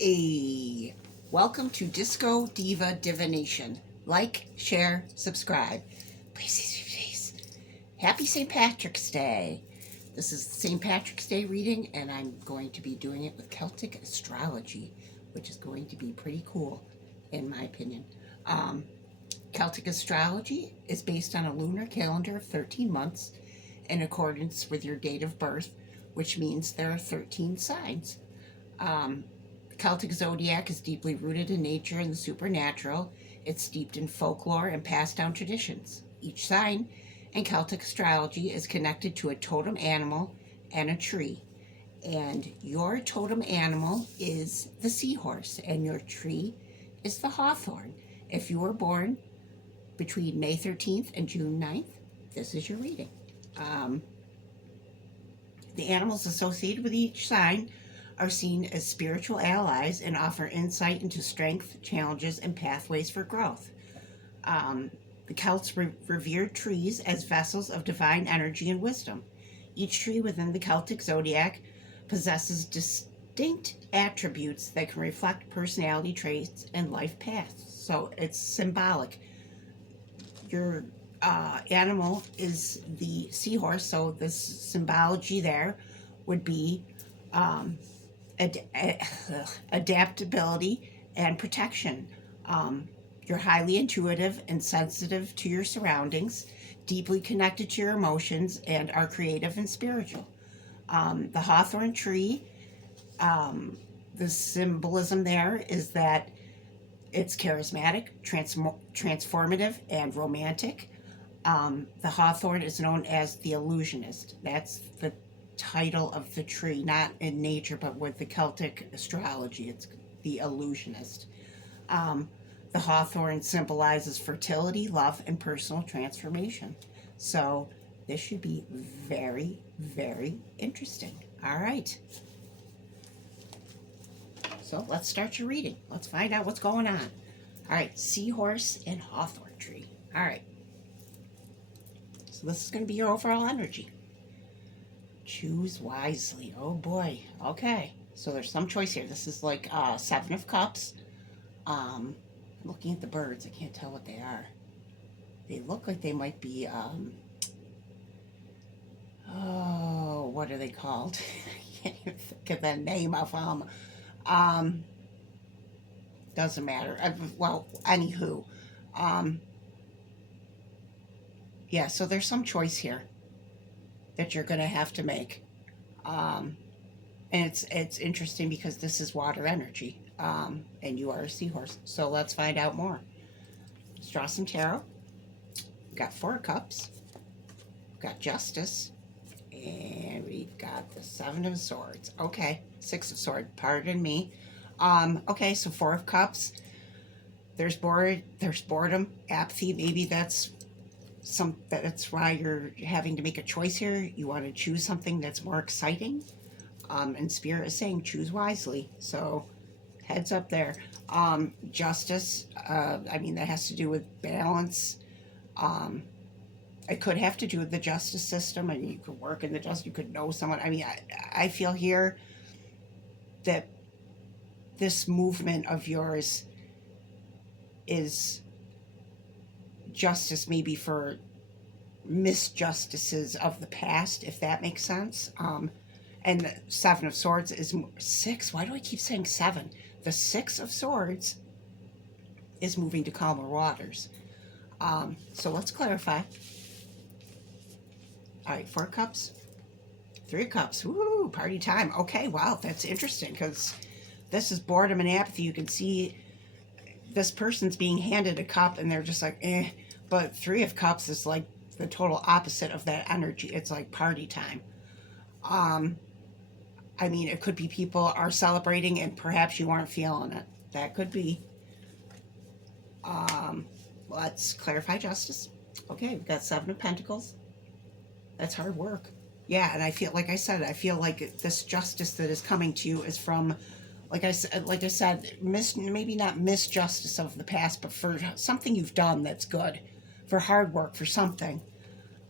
Hey, welcome to Disco Diva Divination. Like, share, subscribe. Please, please, please. Happy St. Patrick's Day. This is St. Patrick's Day reading, and I'm going to be doing it with Celtic Astrology, which is going to be pretty cool, in my opinion. Um, Celtic Astrology is based on a lunar calendar of 13 months in accordance with your date of birth, which means there are 13 signs. Um, Celtic Zodiac is deeply rooted in nature and the supernatural. It's steeped in folklore and passed down traditions. Each sign in Celtic astrology is connected to a totem animal and a tree. And your totem animal is the seahorse, and your tree is the hawthorn. If you were born between May 13th and June 9th, this is your reading. The animals associated with each sign are seen as spiritual allies and offer insight into strength, challenges, and pathways for growth. The Celts revered trees as vessels of divine energy and wisdom. Each tree within the Celtic zodiac possesses distinct attributes that can reflect personality traits and life paths. So it's symbolic. Your animal is the seahorse, so this symbology there would be adaptability and protection. You're highly intuitive and sensitive to your surroundings, deeply connected to your emotions, and are creative and spiritual. The hawthorn tree, the symbolism there is that it's charismatic, transformative, and romantic. The hawthorn is known as the illusionist. That's the title of the tree, not in nature, but with the Celtic astrology. It's the illusionist. The hawthorn symbolizes fertility, love, and personal transformation. So this should be very, very interesting. All right. So let's start your reading. Let's find out what's going on. All right, seahorse and hawthorn tree. All right. So this is going to be your overall energy. Choose wisely. Oh boy. Okay. So there's some choice here. This is like Seven of Cups. Looking at the birds, I can't tell what they are. They look like they might be, oh, what are they called? I can't even think of the name of them. Doesn't matter. Well, anywho. Yeah, so there's some choice here that you're going to have to make. And it's interesting because this is water energy, and you are a seahorse. So let's find out more. Let's draw some tarot. We've got Four of Cups. We've got Justice. And we've got the Seven of Swords. Okay, Six of Swords. Pardon me. Okay, so Four of Cups. There's boredom, apathy. Maybe that's why you're having to make a choice here. You want to choose something that's more exciting. And Spirit is saying choose wisely. So heads up there. Justice, I mean, that has to do with balance. It could have to do with the justice system. I mean, you could work in the justice, you could know someone. I mean, I feel here that this movement of yours is justice maybe for misjustices of the past, if that makes sense. And the Seven of Swords is six. Why do I keep saying seven? The Six of Swords is moving to calmer waters. So let's clarify. All right, Four Cups, Three of Cups. Woo, party time. Okay, wow, that's interesting because this is boredom and apathy. You can see this person's being handed a cup and they're just like, eh. But Three of Cups is like the total opposite of that energy. It's like party time. I mean, it could be people are celebrating and perhaps you aren't feeling it. That could be. Let's clarify justice. Okay, we've got Seven of Pentacles. That's hard work. Yeah, and I feel, like I said, I feel like this justice that is coming to you is from, like I said, maybe not misjustice of the past, but for something you've done that's good, for hard work, for something.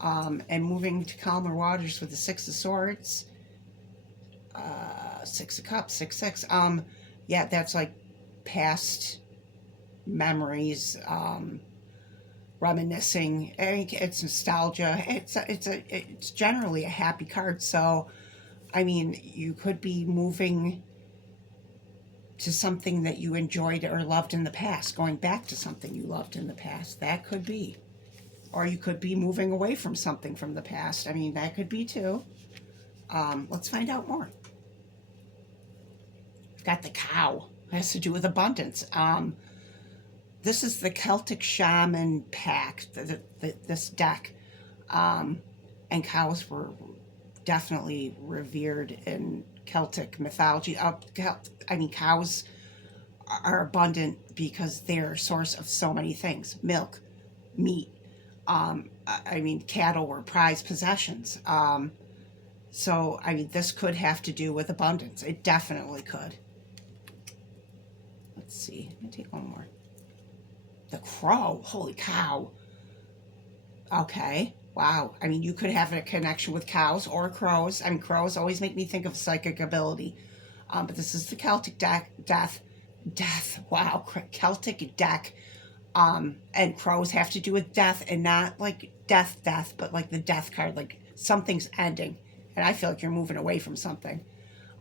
And moving to calmer waters with the Six of Swords, Six of Cups, 6-6. Yeah, that's like past memories, reminiscing. I mean, it's nostalgia. It's generally a happy card. So, I mean, you could be moving to something that you enjoyed or loved in the past, going back to something you loved in the past. That could be. Or you could be moving away from something from the past. I mean, that could be too. Let's find out more. We've got the cow. It has to do with abundance. This is the Celtic Shaman pack, this deck. And cows were definitely revered in Celtic mythology. I mean, cows are abundant because they're a source of so many things: milk, meat. I mean, cattle were prized possessions. So, I mean, this could have to do with abundance. It definitely could. Let's see. Let me take one more. The crow. Holy cow. Okay. Wow. I mean, you could have a connection with cows or crows. I mean, crows always make me think of psychic ability. But this is the Celtic death. Wow. Celtic deck. And crows have to do with death, and not like death, but like the death card, like something's ending. And I feel like you're moving away from something.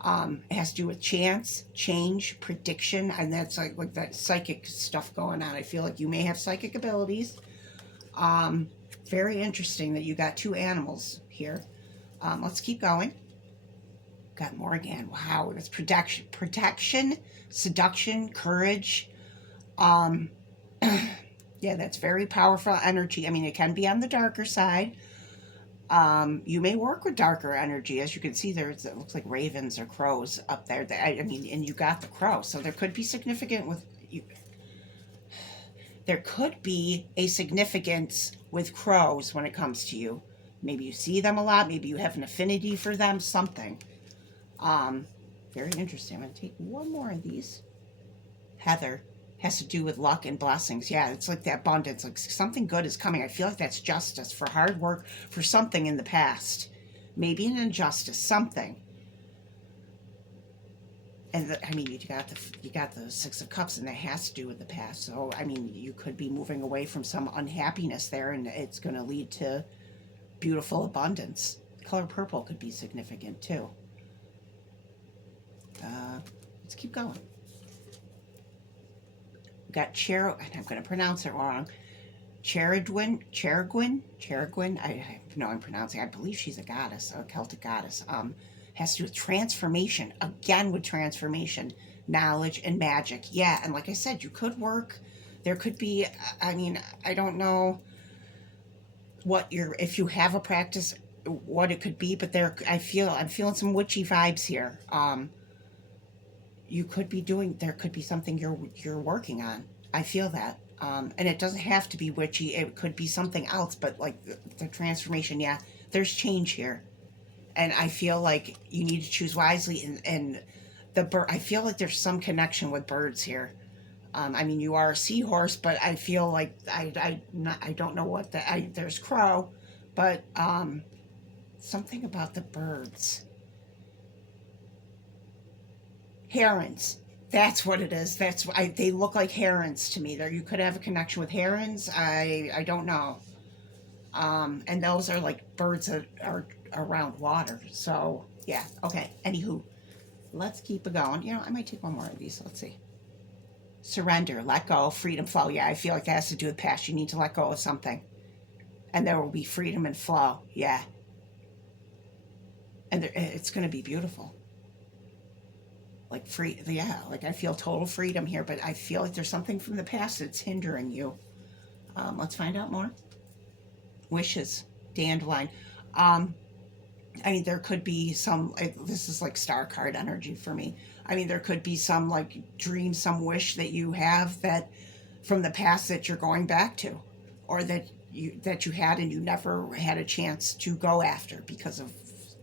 It has to do with chance, change, prediction, and that's like that psychic stuff going on. I feel like you may have psychic abilities. Very interesting that you got two animals here. Let's keep going. Got more again. Wow, that's protection, seduction, courage. Yeah, that's very powerful energy. I mean, it can be on the darker side. You may work with darker energy. As you can see, it looks like ravens or crows up there. I mean, and you got the crow, so there could be significant with you. There could be a significance with crows when it comes to you. Maybe you see them a lot. Maybe you have an affinity for them. Something. Very interesting. I'm gonna take one more of these. Heather has to do with luck and blessings. Yeah, it's like the abundance, like something good is coming. I feel like that's justice for hard work for something in the past. Maybe an injustice, something. And I mean, you got the Six of Cups, and that has to do with the past. So I mean, you could be moving away from some unhappiness there, and it's going to lead to beautiful abundance. The color purple could be significant too. Let's keep going. We got and I'm going to pronounce it wrong. Cheragwin. I know I'm pronouncing. I believe she's a goddess, a Celtic goddess. Has to do with transformation. Again, with transformation, knowledge, and magic. Yeah, and like I said, you could work. There could be. I mean, I don't know what if you have a practice, what it could be, but I'm feeling some witchy vibes here. You could be doing. There could be something you're working on. I feel that. And it doesn't have to be witchy. It could be something else, but like the transformation, yeah, there's change here. And I feel like you need to choose wisely. And the bird, I feel like there's some connection with birds here. I mean, you are a seahorse, but I feel like I don't know what there's crow, but something about the birds. Herons. That's what it is. They look like herons to me. There, you could have a connection with herons. I don't know. And those are like birds that are around water. So yeah, okay. Anywho, let's keep it going. You know, I might take one more of these. Let's see. Surrender, let go, freedom, flow. Yeah, I feel like that has to do with past. You need to let go of something, and there will be freedom and flow. Yeah, and it's going to be beautiful. Like free, yeah. Like I feel total freedom here, but I feel like there's something from the past that's hindering you. Let's find out more. Wishes, dandelion. I mean, there could be some. This is like star card energy for me. I mean, there could be some like dream, some wish that you have that from the past that you're going back to, or that you had and you never had a chance to go after because of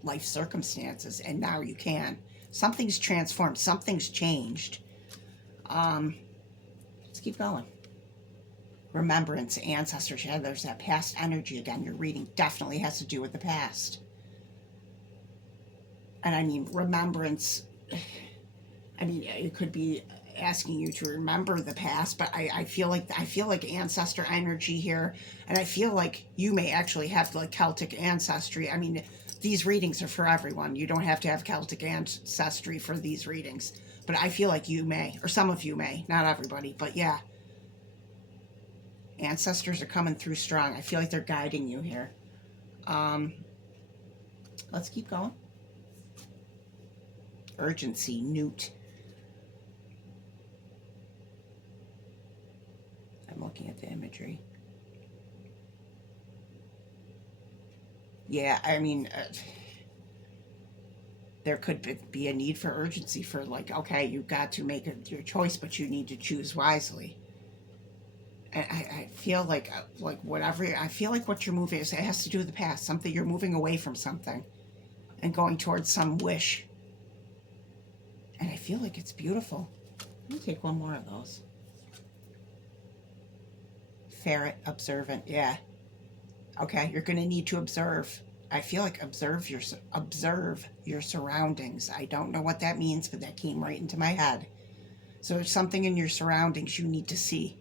life circumstances, and now you can. Something's transformed. Something's changed. Let's keep going. Remembrance, ancestors. Yeah, there's that past energy again. Your reading definitely has to do with the past. And I mean, remembrance. I mean, it could be asking you to remember the past, but I feel like ancestor energy here, and I feel like you may actually have like Celtic ancestry. I mean, these readings are for everyone. You don't have to have Celtic ancestry for these readings, but I feel like you may, or some of you may, not everybody, but yeah, ancestors are coming through strong. I feel like they're guiding you here. Let's keep going. Urgency, Newt. I'm looking at the imagery. Yeah, I mean, there could be a need for urgency for like, okay, you've got to make your choice, but you need to choose wisely. And I feel like whatever, I feel like what you're moving is, it has to do with the past, something you're moving away from something and going towards some wish. And I feel like it's beautiful. Let me take one more of those. Ferret, observant, yeah. Okay, you're going to need to observe. I feel like observe your surroundings. I don't know what that means, but that came right into my head. So there's something in your surroundings you need to see.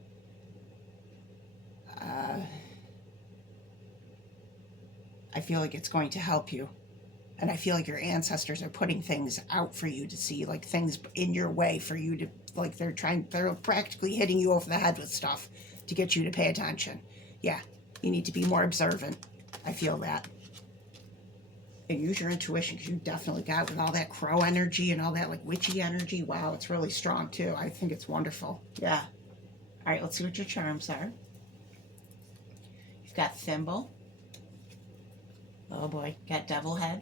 I feel like it's going to help you. And I feel like your ancestors are putting things out for you to see, like things in your way for you to, like they're practically hitting you over the head with stuff to get you to pay attention. Yeah, you need to be more observant. I feel that. And use your intuition, because you definitely got, with all that crow energy and all that like witchy energy. Wow, it's really strong too. I think it's wonderful. Yeah. All right, let's see what your charms are. You've got thimble. Oh boy, got devil head.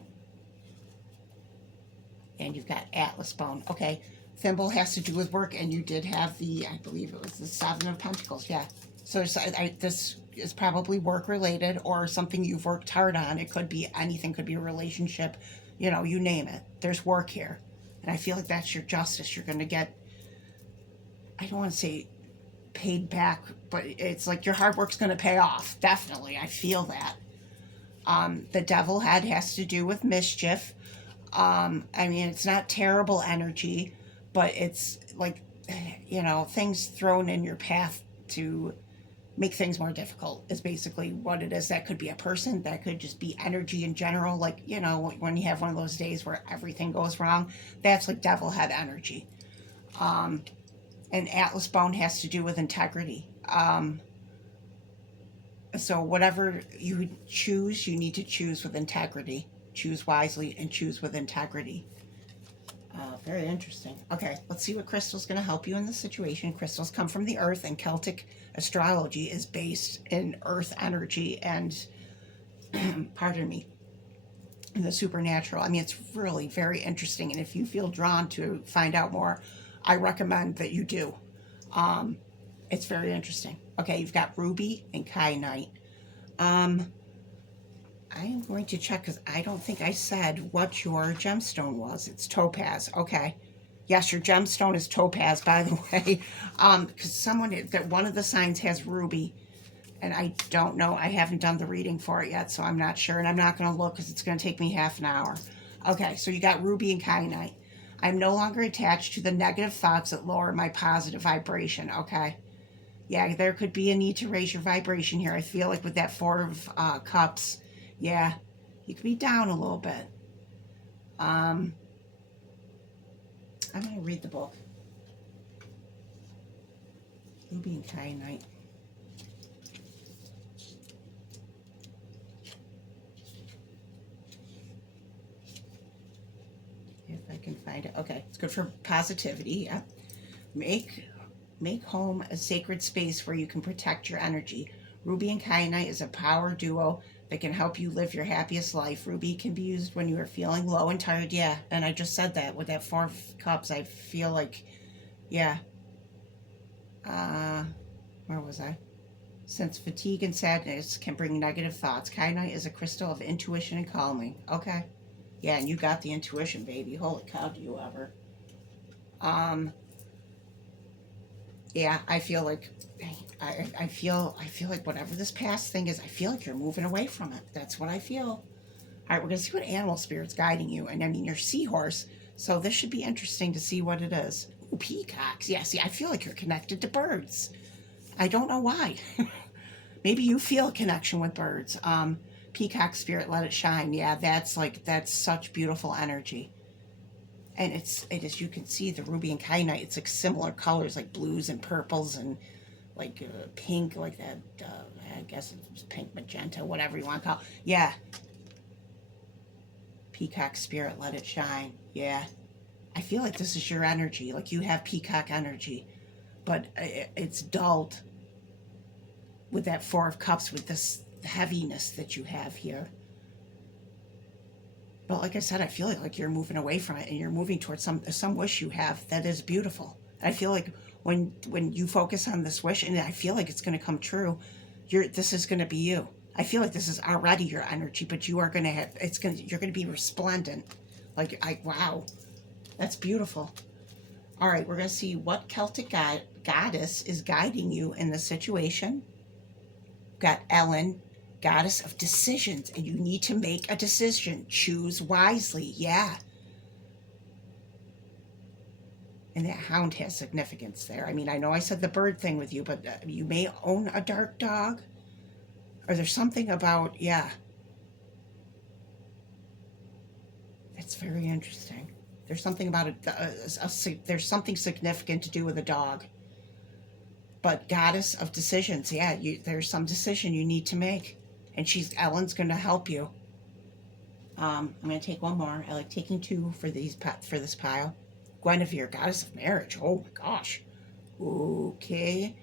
And you've got atlas bone. Okay, thimble has to do with work, and you did have the, I believe it was the Seven of Pentacles. Yeah. So this is probably work related or something you've worked hard on. It could be anything, could be a relationship, you know, you name it. There's work here. And I feel like that's your justice. You're going to get, I don't want to say paid back, but it's like your hard work's going to pay off. Definitely. I feel that. The devil head has to do with mischief. I mean, it's not terrible energy, but it's like, you know, things thrown in your path to make things more difficult is basically what it is. That could be a person, that could just be energy in general. Like, you know, when you have one of those days where everything goes wrong, that's like devil head energy. And atlas bone has to do with integrity. So whatever you choose, you need to choose with integrity. Choose wisely and choose with integrity. Very interesting. Okay, let's see what crystal's going to help you in this situation. Crystals come from the earth, and Celtic astrology is based in earth energy and, pardon me, in the supernatural. I mean, it's really very interesting, and if you feel drawn to find out more, I recommend that you do. It's very interesting. Okay, you've got ruby and kyanite. I am going to check, because I don't think I said what your gemstone was. It's topaz. Okay. Yes, your gemstone is topaz, by the way. Because one of the signs has ruby, and I don't know. I haven't done the reading for it yet, so I'm not sure, and I'm not going to look because it's going to take me half an hour. Okay, so you got ruby and kyanite. I'm no longer attached to the negative thoughts that lower my positive vibration. Okay. Yeah, there could be a need to raise your vibration here. I feel like with that Four of Cups, yeah, you could be down a little bit. I'm going to read the book. Ruby and kyanite. If I can find it. Okay, it's good for positivity. Yeah. Make home a sacred space where you can protect your energy. Ruby and kyanite is a power duo that can help you live your happiest life. Ruby can be used when you are feeling low and tired. Yeah, and I just said that with that Four of Cups. I feel like, yeah. Where was I? Since fatigue and sadness can bring negative thoughts, kyanite is a crystal of intuition and calming. Okay. Yeah, and you got the intuition, baby. Holy cow, do you ever. Yeah, I feel like I feel like whatever this past thing is, I feel like you're moving away from it. That's what I feel. All right, we're gonna see what animal spirit's guiding you. And I mean, your seahorse, So this should be interesting to see what it is. Ooh, peacocks. Yeah, see, I feel like you're connected to birds. I don't know why. Maybe you feel a connection with birds. Peacock spirit, let it shine. Yeah, that's such beautiful energy. And it is, you can see the ruby and kyanite. It's like similar colors, like blues and purples and like pink, like that. I guess it's pink, magenta, whatever you want to call it. Yeah, peacock spirit, let it shine. Yeah, I feel like this is your energy. Like you have peacock energy, but it's dulled with that Four of Cups, with this heaviness that you have here. But like I said, I feel like you're moving away from it and you're moving towards some wish you have that is beautiful. I feel like when you focus on this wish, and I feel like it's going to come true, this is going to be you. I feel like this is already your energy, but you are going to have you're going to be resplendent. Wow, that's beautiful. All right, we're going to see what Celtic goddess is guiding you in this situation. Got Ellen, goddess of decisions, and you need to make a decision. Choose wisely. Yeah. And that hound has significance there. I mean, I know I said the bird thing with you, but you may own a dark dog. Or there's something about, yeah. That's very interesting. There's something about it. There's something significant to do with a dog. But goddess of decisions, yeah, there's some decision you need to make. And Ellen's going to help you. I'm going to take one more. I like taking two for this pile. Guinevere, goddess of marriage. Oh my gosh. Okay.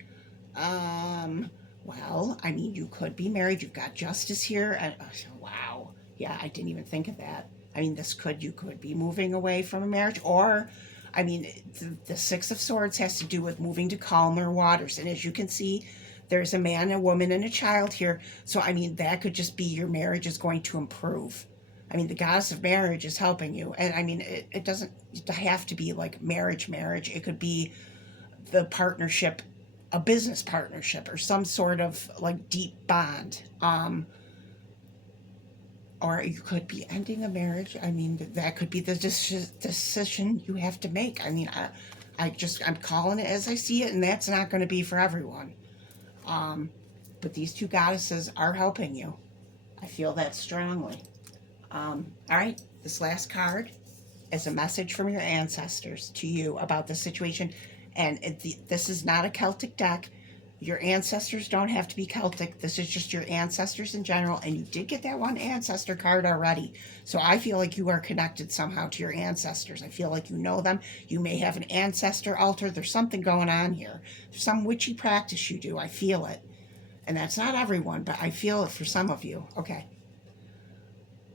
Well, I mean, you could be married. You've got justice here. And, wow. Yeah, I didn't even think of that. I mean, you could be moving away from a marriage, or, I mean, the Six of Swords has to do with moving to calmer waters. And as you can see, there's a man, a woman, and a child here. So, I mean, that could just be your marriage is going to improve. I mean, the goddess of marriage is helping you. And I mean, it doesn't have to be like marriage. It could be the partnership, a business partnership, or some sort of like deep bond. Or you could be ending a marriage. I mean, that could be the decision you have to make. I mean, I'm calling it as I see it, and that's not going to be for everyone. But these two goddesses are helping you. I feel that strongly. All right, this last card is a message from your ancestors to you about the situation. And this is not a Celtic deck. Your ancestors don't have to be Celtic. This is just your ancestors in general. And you did get that one ancestor card already. So I feel like you are connected somehow to your ancestors. I feel like you know them. You may have an ancestor altar. There's something going on here. There's some witchy practice you do. I feel it. And that's not everyone, but I feel it for some of you. Okay.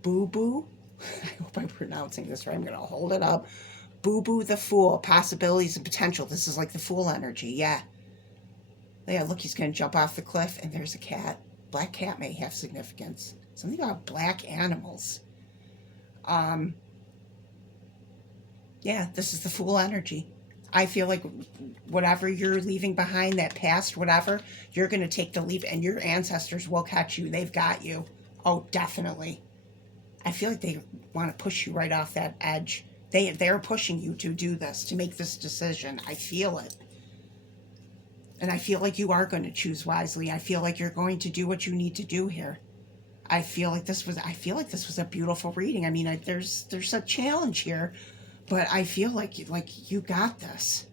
Boo Boo. I hope I'm pronouncing this right. I'm going to hold it up. Boo Boo the Fool. Possibilities and potential. This is like the Fool energy. Yeah. Yeah, look, he's going to jump off the cliff, and there's a cat. Black cat may have significance. Something about black animals. Yeah, this is the Fool energy. I feel like whatever you're leaving behind, that past, whatever, you're going to take the leap, and your ancestors will catch you. They've got you. Oh, definitely. I feel like they want to push you right off that edge. They're pushing you to do this, to make this decision. I feel it. And I feel like you are going to choose wisely. I feel like you're going to do what you need to do here. I feel like this was a beautiful reading. I mean, there's a challenge here, but I feel like you got this.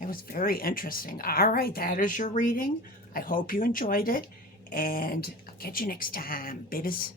It was very interesting. All right, that is your reading. I hope you enjoyed it, and I'll catch you next time, babies.